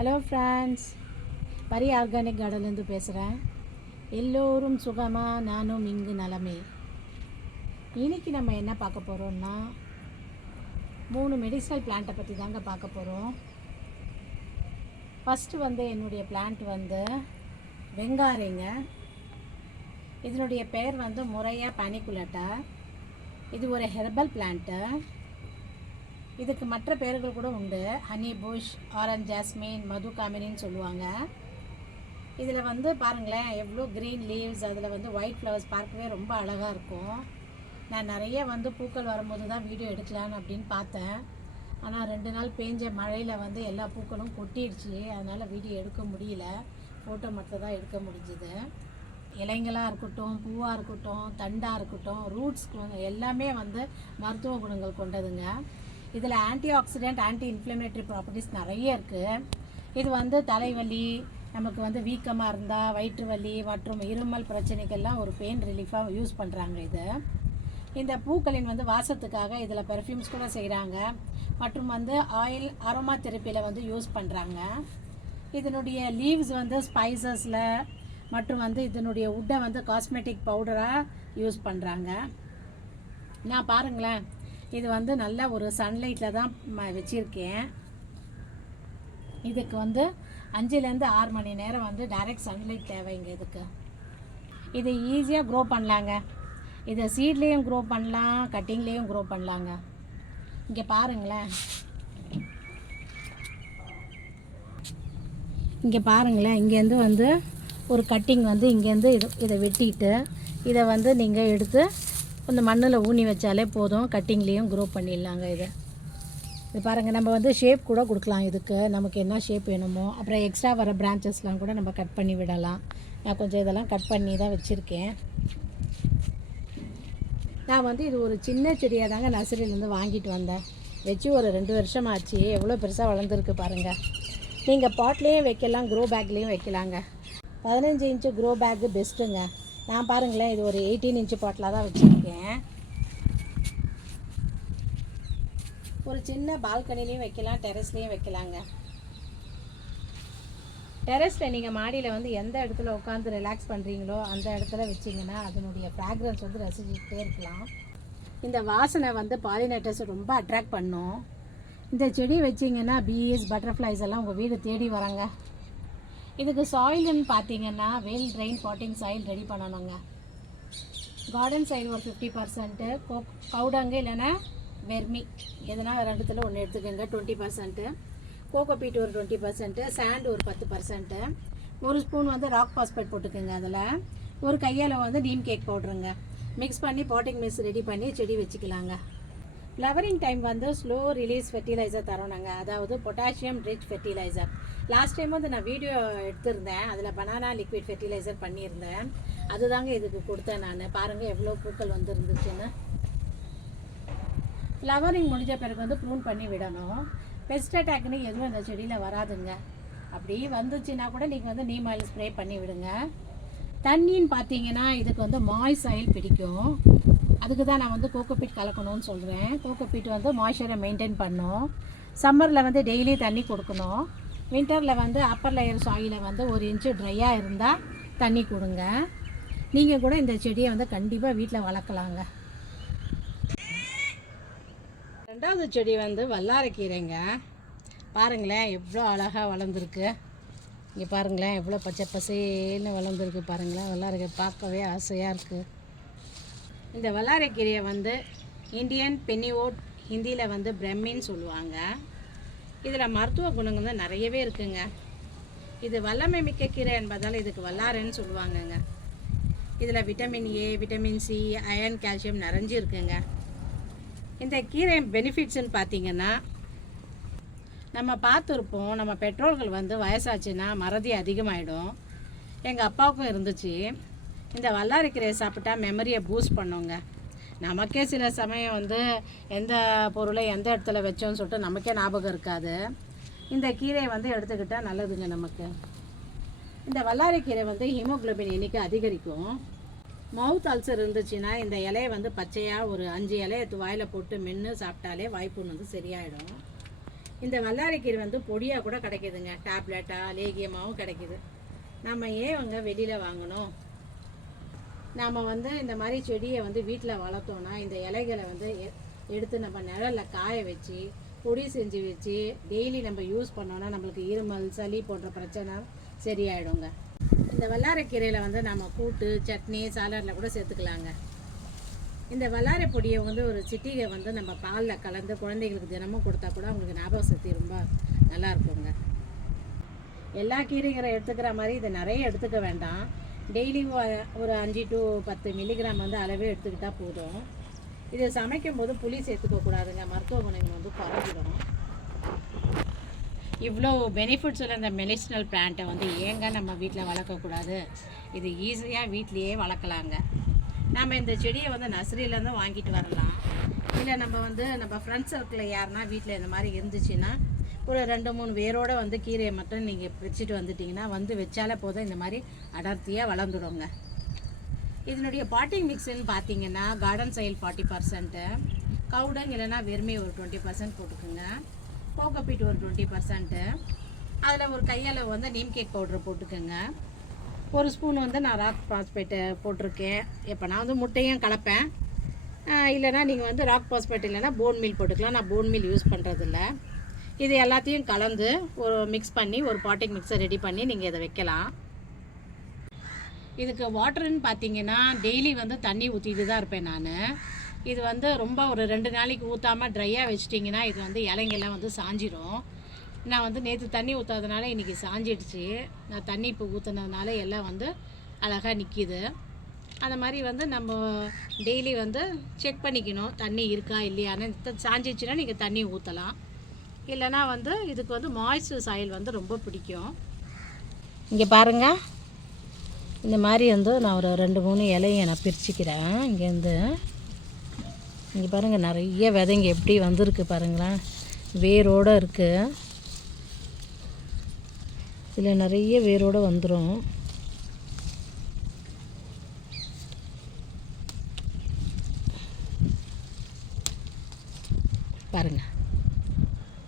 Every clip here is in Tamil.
ஹலோ ஃப்ரெண்ட்ஸ், பரி ஆர்கானிக் கார்டன்லேருந்து பேசுகிறேன். எல்லோரும் சுகமாக, நானும் இங்கு நலமே. இன்றைக்கி நம்ம என்ன பார்க்க போகிறோம்னா 3 மெடிசனல் பிளான்ட்டை பற்றி தாங்க பார்க்க போகிறோம். ஃபஸ்ட்டு என்னுடைய பிளான்ட் வெங்காரைங்க. இதனுடைய பெயர் முறையா பானிகுலட்டா. இது ஒரு ஹெர்பல் பிளான்ட்டு. இதுக்கு மற்ற பெயர்கள் கூட உண்டு. ஹனி புஷ், ஆரஞ்ச் ஜாஸ்மின், மது காமினின்னு சொல்லுவாங்க. இதில் பாருங்களேன், எவ்வளோ க்ரீன் லீவ்ஸ், அதில் ஒயிட் ஃப்ளவர்ஸ் பார்க்கவே ரொம்ப அழகாக இருக்கும். நான் நிறைய பூக்கள் வரும்போது தான் வீடியோ எடுக்கலான்னு அப்படின்னு பார்த்தேன். ஆனால் 2 நாள் பேஞ்ச மழையில் எல்லா பூக்களும் கொட்டிடுச்சு. அதனால் வீடியோ எடுக்க முடியல. ஃபோட்டோ மட்டும் தான் எடுக்க முடிஞ்சுது. இலைங்களாக இருக்கட்டும், பூவாக இருக்கட்டும், தண்டாக இருக்கட்டும், ரூட்ஸ் எல்லாமே மருத்துவ குணங்கள் கொண்டதுங்க. இதில் anti accident, anti inflammatory properties நிறைய இருக்குது. இது தலைவலி, நமக்கு வீக்கமாக இருந்தால், வயிற்று வலி மற்றும் இருமல் பிரச்சனைக்கெல்லாம் ஒரு பெயின் ரிலீஃபாக யூஸ் பண்ணுறாங்க. இந்த பூக்களின் வாசத்துக்காக இதில் பெர்ஃப்யூம்ஸ் கூட செய்கிறாங்க. மற்றும் ஆயில் அரோமா தெரப்பியில் யூஸ் பண்ணுறாங்க. இதனுடைய லீவ்ஸ் ஸ்பைசஸில் மற்றும் இதனுடைய உட்டை காஸ்மெட்டிக் பவுடராக யூஸ் பண்ணுறாங்க. நான் பாருங்களேன், இது நல்ல ஒரு சன்லைட்டில் தான் வச்சுருக்கேன். இதுக்கு 5லேருந்து 6 மணி நேரம் டைரக்ட் சன்லைட் தேவைங்க. இது ஈஸியாக க்ரோ பண்ணலாங்க. இதை சீட்லேயும் க்ரோ பண்ணலாம், கட்டிங்லேயும் க்ரோ பண்ணலாங்க. இங்கே பாருங்களேன், இங்கேருந்து ஒரு கட்டிங் இங்கேருந்து இதை வெட்டிட்டு இதை நீங்கள் எடுத்து இந்த மண்ணில் ஊனி வச்சாலே போதும். கட்டிங்லேயும் க்ரோ பண்ணிடலாங்க. இது பாருங்கள், நம்ம ஷேப் கூட கொடுக்கலாம். இதுக்கு நமக்கு என்ன ஷேப் வேணுமோ. அப்புறம் எக்ஸ்ட்ரா வர பிரான்ச்சஸ்லாம் கூட நம்ம கட் பண்ணி விடலாம். நான் கொஞ்சம் இதெல்லாம் கட் பண்ணி தான் வச்சுருக்கேன். நான் இது ஒரு சின்ன செடியாக தாங்க நர்சரியிலேருந்து வாங்கிட்டு வந்தேன். வச்சு ஒரு 2 வருஷம் ஆச்சு. எவ்வளோ பெருசாக வளர்ந்துருக்கு பாருங்கள். நீங்கள் பாட்லேயும் வைக்கலாம், க்ரோ பேக்லேயும் வைக்கலாங்க. 15 இன்ச்சு க்ரோ பேக்கு பெஸ்ட்டுங்க. நான் பாருங்களேன், இது ஒரு 18 இன்ச்சு பாட்டில் தான் வச்சுருக்கேன். ஒரு சின்ன பால்கனிலையும் வைக்கலாம், டெரஸ்லேயும் வைக்கலாங்க. டெரஸில் நீங்கள் மாடியில் எந்த இடத்துல உட்காந்து ரிலாக்ஸ் பண்ணுறீங்களோ அந்த இடத்துல வச்சிங்கன்னா அதனுடைய ஃப்ராக்ரன்ஸ் ரசிச்சுக்கிட்டே இருக்கலாம். இந்த வாசனை பாலினேட்டர்ஸ் ரொம்ப அட்ராக்ட் பண்ணும். இந்த செடி வச்சிங்கன்னா பீஸ், பட்டர்ஃப்ளைஸ் எல்லாம் உங்கள் வீடு தேடி வராங்க. இதுக்கு சாயில்னு பார்த்தீங்கன்னா well train potting soil ready பண்ணணுங்க. கார்டன் சாயில் ஒரு 50%, கவுடங்கு இல்லைன்னா வெர்மி எதனா 2த்தில் ஒன்று எடுத்துக்கோங்க. 20%, கோகோபீட் ஒரு 20%, சாண்ட் ஒரு 10%, ஒரு ஸ்பூன் ராக் பாஸ்பேட் போட்டுக்கோங்க. அதில் ஒரு கையால் நீம் கேக் பவுட்ருங்க மிக்ஸ் பண்ணி பாட்டிங் மிக்ஸ் ரெடி பண்ணி செடி வச்சுக்கலாங்க. Flowering time slow release fertiliser தரோணுங்க. அதாவது potassium rich fertiliser. Last time நான் வீடியோ எடுத்திருந்தேன். அதில் பனானா லிக்விட் ஃபெர்டிலைசர் பண்ணியிருந்தேன். அதுதாங்க இதுக்கு கொடுத்தேன் நான். பாருங்கள் எவ்வளோ பூக்கள் இருந்துச்சுன்னு. ஃப்ளவரிங் முடிஞ்ச பிறகு ப்ரூன் பண்ணி விடணும். பெஸ்ட் அட்டாக்னு எதுவும் இந்த செடியில் வராதுங்க. அப்படி வந்துச்சுன்னா கூட நீங்கள் நீம் ஆயில் ஸ்ப்ரே பண்ணி விடுங்க. தண்ணின்னு பார்த்தீங்கன்னா இதுக்கு மாய்ஸ் ஆயில் பிடிக்கும். அதுக்கு தான் நான் கோகோபீட் கலக்கணும்னு சொல்கிறேன். கோகோபீட் மாய்ஸ்சரை மெயின்டைன் பண்ணும். சம்மரில் டெய்லி தண்ணி கொடுக்கணும். வின்டரில் அப்பர் லேயர் சாயிலில் 1 இன்ச்சு ட்ரையாக இருந்தால் தண்ணி கொடுங்க. நீங்கள் கூட இந்த செடியை கண்டிப்பாக வீட்டில் வளர்க்கலாங்க. 2வது செடி வல்லாரைக்கீரைங்க. பாருங்களேன் எவ்வளோ அழகாக வளர்ந்துருக்கு. இங்கே பாருங்களேன் எவ்வளோ பச்சை பசேன்னு வளர்ந்துருக்கு பாருங்களேன். வல்லாரைக்கீரை பார்க்கவே ஆசையாக இருக்குது. இந்த வல்லாரைக்கீரையை இந்தியன் பென்னிவோட், ஹிந்தியில் பிரம்மின்னு சொல்லுவாங்க. இதில் மருத்துவ குணங்கள் நிறையவே இருக்குங்க. இது வல்லமை மிக்க கீரை என்பதால் இதுக்கு வல்லாரைன்னு சொல்லுவாங்கங்க. இதில் vitamin A, vitamin C, iron, calcium நிறைஞ்சு இருக்குங்க. இந்த கீரை பெனிஃபிட்ஸ்ன்னு பார்த்தீங்கன்னா, நம்ம பார்த்துருப்போம், நம்ம பெற்றோர்கள் வயசாச்சுன்னா மறதி அதிகமாகிடும். எங்கள் அப்பாவுக்கும் இருந்துச்சு. இந்த வல்லாரைக்கீரையை சாப்பிட்டா மெமரியை பூஸ்ட் பண்ணுங்க. நமக்கே சில சமயம் எந்த பொருளை எந்த இடத்துல வச்சோன்னு சொல்லிட்டு நமக்கே ஞாபகம் இருக்காது. இந்த கீரையை எடுத்துக்கிட்டால் நல்லதுங்க நமக்கு. இந்த வல்லாரைக்கீரை ஹீமோக்ளோபின் எண்ணிக்கை அதிகரிக்கும். மவுத் அல்சர் இருந்துச்சுன்னா இந்த இலையை பச்சையாக ஒரு 5 இலையை வாயில் போட்டு மென்று சாப்பிட்டாலே வாய்ப்புண் சரியாயிடும். இந்த வல்லாரைக்கீரை வந்து பொடியாக கூட கிடைக்குதுங்க, டேப்லெட்டாக லேகியமாகவும் கிடைக்குது. நம்ம ஏன் வெளியில் வாங்கணும்? நாம் இந்த மாதிரி செடியை வீட்டில் வளர்த்தோன்னா இந்த இலைகளை எடுத்து நம்ம நிழலில் காய வச்சு பொடி செஞ்சு வச்சு டெய்லி நம்ம யூஸ் பண்ணோன்னா நம்மளுக்கு இருமல் சளி போன்ற பிரச்சனை சரியாயிடுங்க. இந்த வல்லாரைக்கீரையில் நம்ம கூட்டு சட்னி சாலடில் கூட சேர்த்துக்கலாங்க. இந்த வல்லாரை பொடியை ஒரு சிட்டிகை நம்ம பாலில் கலந்து குழந்தைங்களுக்கு தினமும் கொடுத்தா கூட அவங்களுக்கு ஞாபக சக்தி ரொம்ப நல்லா இருக்குங்க. எல்லா கீரைகளை எடுத்துக்கிற மாதிரி இதை நிறைய எடுத்துக்க வேண்டாம். டெய்லி ஒரு 5 to 10 மில்லிகிராம் அளவே எடுத்துக்கிட்டால் போதும். இது சமைக்கும் போது புளி சேர்த்துக்கக்கூடாதுங்க, மருத்துவ குணங்கள் குறைஞ்சிடும். இவ்வளோ பெனிஃபிட்ஸ் உள்ள இந்த மெடிசினல் பிளான்ட்டை ஏங்க நம்ம வீட்டில் வளர்க்கக்கூடாது? இது ஈஸியாக வீட்லேயே வளர்க்கலாங்க. நம்ம இந்த செடியை நர்சரியிலேருந்து வாங்கிட்டு வரலாம். இல்லை நம்ம ஃப்ரெண்ட்ஸ் சர்க்கிளில் யாருன்னா வீட்டில் இந்த மாதிரி இருந்துச்சுன்னா ஒரு 2-3 வேரோடு கீரையை மட்டும் நீங்கள் வச்சுட்டு வந்துட்டிங்கன்னா வச்சாலே போதும், இந்த மாதிரி அடர்த்தியாக வளர்ந்துடுங்க. இதனுடைய பாட்டிங் மிக்ஸ்ன்னு பார்த்தீங்கன்னா கார்டன் சாயில் 40%, கவுடங் இல்லைனா வெறுமை ஒரு 20% போட்டுக்குங்க, கோகோபீட் ஒரு 20%, அதில் ஒரு கையளவு நீம் கேக் பவுடர் போட்டுக்கோங்க. ஒரு ஸ்பூன் நான் ராக் பாஸ்பேட்டை போட்டிருக்கேன். இப்போ நான் முட்டையும் கலப்பேன். இல்லைனா நீங்கள் ராக் பாஸ்பேட் இல்லைனா போன் மீல் போட்டுக்கலாம். நான் போன் மீல் யூஸ் பண்ணுறதில்ல. இது எல்லாத்தையும் கலந்து ஒரு மிக்ஸ் பண்ணி ஒரு பாட்டிங் மிக்ஸை ரெடி பண்ணி நீங்கள் இதை வைக்கலாம். இதுக்கு வாட்டருன்னு பார்த்தீங்கன்னா டெய்லி தண்ணி ஊற்றிட்டு தான் இருப்பேன் நான். இது ரொம்ப ஒரு 2 நாளைக்கு ஊற்றாமல் ட்ரையாக வச்சிட்டிங்கன்னா இது இலைங்கெல்லாம் சாஞ்சிடும். நான் நேற்று தண்ணி ஊற்றாதனால இன்றைக்கி சாஞ்சிடுச்சு. நான் தண்ணி இப்போ ஊற்றுனதுனால எல்லாம் அழகாக நிற்கிது. அந்த மாதிரி நம்ம டெய்லி செக் பண்ணிக்கணும் தண்ணி இருக்கா இல்லையான்னு. சாஞ்சிடுச்சுன்னா நீங்கள் தண்ணி ஊற்றலாம். இல்லைனா இதுக்கு மாய்ஸ்சர் சாயில் ரொம்ப பிடிக்கும். இங்கே பாருங்கள், இந்த மாதிரி நான் ஒரு 2-3 இலையை நான் பிரிச்சுக்கிறேன். இங்கேருந்து இங்கே பாருங்கள், நிறைய விதைங்க எப்படி வந்திருக்கு பாருங்களேன், வேரோடு இருக்குது. இதில் நிறைய வேரோடு வந்துடும். பாருங்கள்,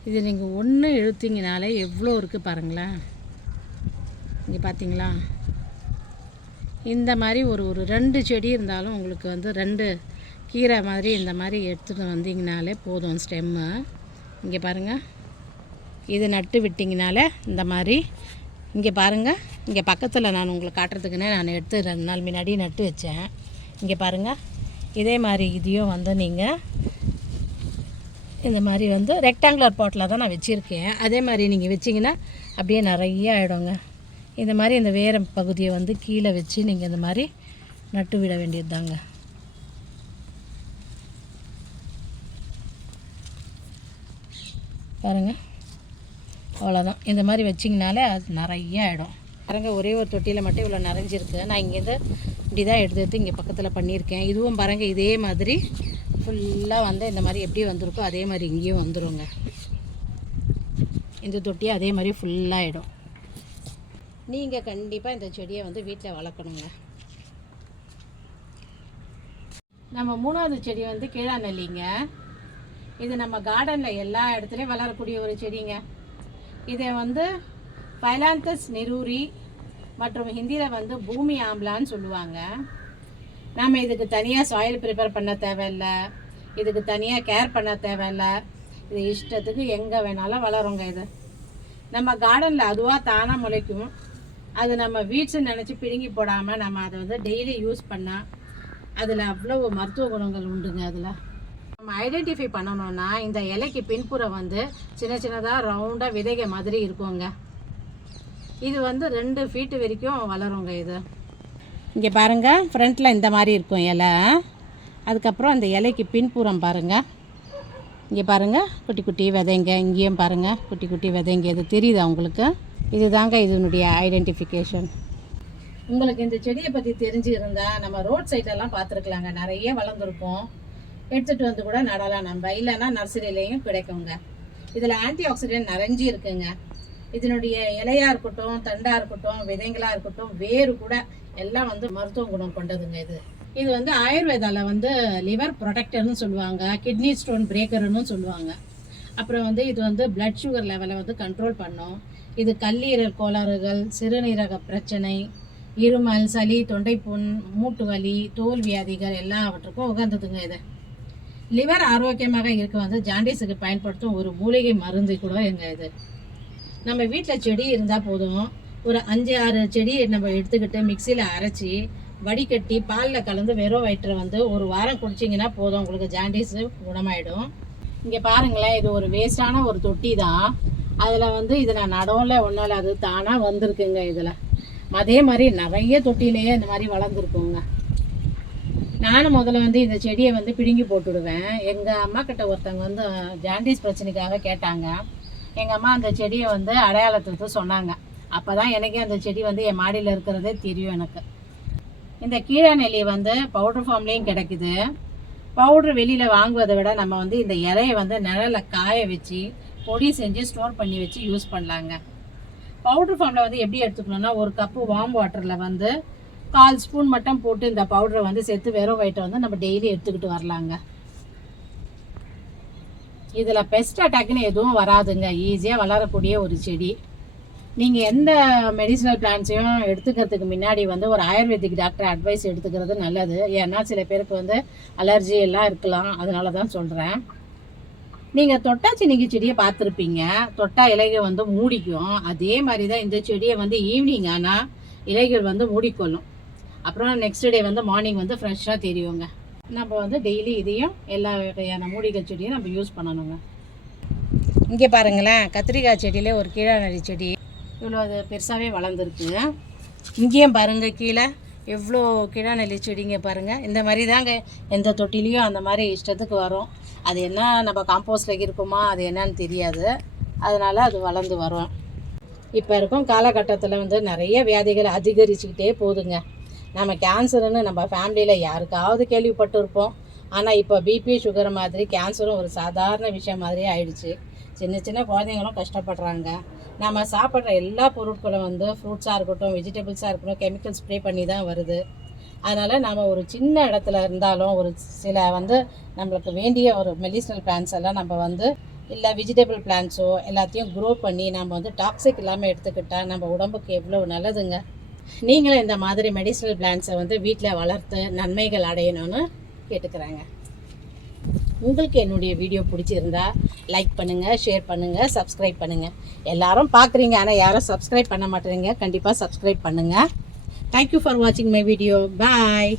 இது நீங்கள் ஒன்று இழுத்திங்கனாலே எவ்வளோ இருக்குது பாருங்களேன். இங்கே பார்த்தீங்களா, இந்த மாதிரி ஒரு 2 செடி இருந்தாலும் உங்களுக்கு 2 கீரை மாதிரி இந்த மாதிரி எடுத்துகிட்டு வந்தீங்கனாலே போதும் ஸ்டெம்மு. இங்கே பாருங்கள், இது நட்டு விட்டிங்கனாலே இந்த மாதிரி. இங்கே பாருங்கள், இங்கே பக்கத்தில் நான் உங்களுக்கு காட்டுறதுக்குன்னே நான் எடுத்து 2 நாள் முன்னாடி நட்டு வச்சேன். இங்கே பாருங்கள், இதே மாதிரி இதையும் நீங்கள் இந்த மாதிரி ரெக்டாங்குலர் பாட்டில் தான் நான் வச்சுருக்கேன். அதே மாதிரி நீங்கள் வச்சிங்கன்னா அப்படியே நிறைய ஆகிடுங்க. இந்த மாதிரி இந்த வேறு பகுதியை கீழே வச்சு நீங்கள் இந்த மாதிரி நட்டு விட வேண்டியது தாங்க. பாருங்கள், அவ்வளோதான். இந்த மாதிரி வச்சிங்கனாலே அது நிறைய ஆகிடும். பாருங்கள், ஒரே ஒரு தொட்டியில் மட்டும் இவ்வளோ நிறைஞ்சிருக்கு. நான் இங்கேருந்து இப்படி தான் எடுத்து இங்கே பக்கத்தில் பண்ணியிருக்கேன். இதுவும் பாருங்கள், இதே மாதிரி ஃபுல்லாக இந்த மாதிரி எப்படி வந்திருக்கோ அதே மாதிரி இங்கேயும் வந்துடுங்க. இந்த தொட்டியை அதே மாதிரி ஃபுல்லாகிடும். நீங்கள் கண்டிப்பாக இந்த செடியை வீட்டில் வளர்க்கணுங்க. நம்ம 3வது செடி கீழாநெல்லிங்க. இது நம்ம கார்டனில் எல்லா இடத்துலையும் வளரக்கூடிய ஒரு செடிங்க. இதை பைலாந்தஸ் நெரூரி மற்றும் ஹிந்தியில் பூமி ஆம்பலான்னு சொல்லுவாங்க. நாம் இதுக்கு தனியாக சாயில் ப்ரிப்பேர் பண்ண தேவையில்லை, இதுக்கு தனியாக கேர் பண்ண தேவையில்லை. இது இஷ்டத்துக்கு எங்கே வேணாலும் வளருங்க. இது நம்ம கார்டனில் அதுவாக தானாக முளைக்கும். அது நம்ம வீட்ஸ்ன்னு நினச்சி பிடுங்கி போடாமல் நம்ம அதை டெய்லி யூஸ் பண்ணால் அதில் அவ்வளோ மருத்துவ குணங்கள் உண்டுங்க. அதில் நம்ம ஐடென்டிஃபை பண்ணணுன்னா இந்த இலைக்கு பின்புறம் சின்ன சின்னதாக ரவுண்டாக விதைக மாதிரி இருக்குங்க. இது 2 ஃபீட்டு வரைக்கும் வளருங்க. இது இங்கே பாருங்கள், ஃப்ரண்ட்டில் இந்த மாதிரி இருக்கும் இலை. அதுக்கப்புறம் அந்த இலைக்கு பின்புறம் பாருங்கள், இங்கே பாருங்கள் குட்டி குட்டி விதைங்க. இங்கேயும் பாருங்கள் குட்டி குட்டி விதைங்க. இது தெரியுதா உங்களுக்கு? இது தாங்க இதனுடைய ஐடென்டிஃபிகேஷன். உங்களுக்கு இந்த செடியை பற்றி தெரிஞ்சுருந்தால் நம்ம ரோட் சைடெல்லாம் பார்த்துருக்கலாங்க, நிறைய வளர்ந்துருக்கும். எடுத்துகிட்டு கூட நடலாம் நம்ம. இல்லைன்னா நர்சரியிலையும் கிடைக்குங்க. இதில் ஆன்டி ஆக்சிடென்ட் நிறைஞ்சி இருக்குங்க. இதனுடைய இலையாக இருக்கட்டும், தண்டாக இருக்கட்டும், விதைங்களாக இருக்கட்டும், வேறு கூட எல்லாம் மருத்துவ குணம் கொண்டதுங்க. இது ஆயுர்வேதாவில் லிவர் ப்ரொடெக்டர்னு சொல்லுவாங்க, கிட்னி ஸ்டோன் பிரேக்கர்னு சொல்லுவாங்க. அப்புறம் வந்து இது வந்து பிளட் சுகர் லெவலை வந்து கண்ட்ரோல் பண்ணும். இது கல்லீரல் கோளாறுகள், சிறுநீரக பிரச்சனை, இருமல், சளி, தொண்டைப்புண், மூட்டு வலி, தோல் வியாதிகள் எல்லாவற்றுக்கும் உகந்ததுங்க. இது லிவர் ஆரோக்கியமாக இருக்க வந்து ஜாண்டிஸுக்கு பயன்படுத்தும் ஒரு மூலிகை மருந்து கூட எங்க இது. நம்ம வீட்டில் செடி இருந்தால் போதும், ஒரு 5-6 செடி நம்ம எடுத்துக்கிட்டு மிக்சியில் அரைச்சி வடிகட்டி பாலில் கலந்து வெறும் வயிற்று வந்து ஒரு வாரம் குடிச்சிங்கன்னா போதும், உங்களுக்கு ஜாண்டிஸு குணமாயிடும். இங்கே பாருங்களேன், இது ஒரு வேஸ்டான ஒரு தொட்டி தான். அதில் வந்து இது நான் நடவுல ஒன்றும் இல்லை, அது தானாக வந்திருக்குங்க. இதில் அதே மாதிரி நிறைய தொட்டிலேயே இந்த மாதிரி வளர்ந்துருக்குங்க. நானும் முதல்ல வந்து இந்த செடியை வந்து பிடுங்கி போட்டுவிடுவேன். எங்கள் அம்மா கிட்ட ஒருத்தவங்க வந்து ஜாண்டிஸ் பிரச்சனைக்காக கேட்டாங்க. எங்கள் அம்மா அந்த செடியை வந்து அடையாளத்துக்கு சொன்னாங்க. அப்போ தான் எனக்கே அந்த செடி வந்து என் மாடியில் இருக்கிறதே தெரியும் எனக்கு. இந்த கீழா நெல்லி வந்து பவுடர் ஃபார்ம்லேயும் கிடைக்குது. பவுட்ரு வெளியில் வாங்குவதை விட நம்ம வந்து இந்த இலையை வந்து நிழலில் காய வச்சு பொடி செஞ்சு ஸ்டோர் பண்ணி வச்சு யூஸ் பண்ணலாங்க. பவுட்ரு ஃபார்மில் வந்து எப்படி எடுத்துக்கணும்னா, ஒரு கப்பு வார்ம் வாட்டரில் வந்து 1/4 ஸ்பூன் மட்டும் போட்டு இந்த பவுடரை வந்து சேர்த்து வெறும் வயிற்றை வந்து நம்ம டெய்லி எடுத்துக்கிட்டு வரலாங்க. இதில் பெஸ்ட் அட்டாக்னு எதுவும் வராதுங்க. ஈஸியாக வளரக்கூடிய ஒரு செடி. நீங்கள் எந்த மெடிசினல் பிளான்ஸையும் எடுத்துக்கிறதுக்கு முன்னாடி வந்து ஒரு ஆயுர்வேதிக் டாக்டர் அட்வைஸ் எடுத்துக்கிறது நல்லது. ஏன்னா சில பேருக்கு வந்து அலர்ஜி எல்லாம் இருக்கலாம், அதனால தான் சொல்கிறேன். நீங்கள் தொட்டாச்சினிக்கு செடியை பார்த்துருப்பீங்க. தொட்டா இலைகள் வந்து மூடிக்கும். அதே மாதிரி தான் இந்த செடியை வந்து ஈவினிங் ஆனால் இலைகள் வந்து மூடிக்கொள்ளும். அப்புறம் நெக்ஸ்ட் டே வந்து மார்னிங் வந்து ஃப்ரெஷ்ஷாக தெரியுங்க. நம்ம வந்து டெய்லி இதையும் எல்லா வகையான மூலிகை செடியும் நம்ம யூஸ் பண்ணணுங்க. இங்கே பாருங்களேன், கத்திரிக்காய் செடியிலே ஒரு கீழா நெல்லி செடி இவ்வளோ அது பெருசாகவே வளர்ந்துருக்கு. இங்கேயும் பாருங்கள், கீழே எவ்வளோ கீழா நெல்லி செடிங்க பாருங்கள். இந்த மாதிரி தாங்க எந்த தொட்டிலையும் அந்த மாதிரி இஷ்டத்துக்கு வரும். அது என்ன நம்ம காம்போஸ்டில் இருக்குமா அது என்னன்னு தெரியாது, அதனால் அது வளர்ந்து வரும். இப்போ இருக்கும் காலகட்டத்தில் வந்து நிறைய வியாதிகள் அதிகரிச்சுக்கிட்டே போகுதுங்க. நம்ம கேன்சருன்னு நம்ம ஃபேமிலியில் யாருக்காவது கேள்விப்பட்டிருப்போம். ஆனால் இப்போ பிபி சுகர் மாதிரி கேன்சரும் ஒரு சாதாரண விஷயம் மாதிரி ஆயிடுச்சு. சின்ன சின்ன குழந்தைங்களும் கஷ்டப்படுறாங்க. நம்ம சாப்பிட்ற எல்லா பொருட்களும் வந்து ஃப்ரூட்ஸாக இருக்கட்டும், வெஜிடபிள்ஸாக இருக்கட்டும், கெமிக்கல் ஸ்ப்ரே பண்ணி தான் வருது. அதனால் நம்ம ஒரு சின்ன இடத்துல இருந்தாலும் ஒரு சில வந்து நம்மளுக்கு வேண்டிய ஒரு மெடிசினல் பிளான்ஸ் எல்லாம் நம்ம வந்து இல்லை வெஜிடபிள் பிளான்ஸோ எல்லாத்தையும் க்ரோ பண்ணி நம்ம வந்து டாக்ஸிக் இல்லாமல் எடுத்துக்கிட்டால் நம்ம உடம்புக்கு எவ்வளோ நல்லதுங்க. நீங்களும் இந்த மாதிரி மெடிசினல் பிளான்ஸை வந்து வீட்டில் வளர்த்து நன்மைகள் அடையணும்னு கேட்டுக்கிறாங்க. உங்களுக்கு என்னுடைய வீடியோ பிடிச்சிருந்தா லைக் பண்ணுங்கள், ஷேர் பண்ணுங்கள், சப்ஸ்கிரைப் பண்ணுங்கள். எல்லாரும் பார்க்குறீங்க, ஆனால் யாரும் சப்ஸ்கிரைப் பண்ண மாட்டேறீங்க. கண்டிப்பாக சப்ஸ்கிரைப் பண்ணுங்கள். தேங்க்யூ ஃபார் வாட்சிங் மை வீடியோ. பாய்.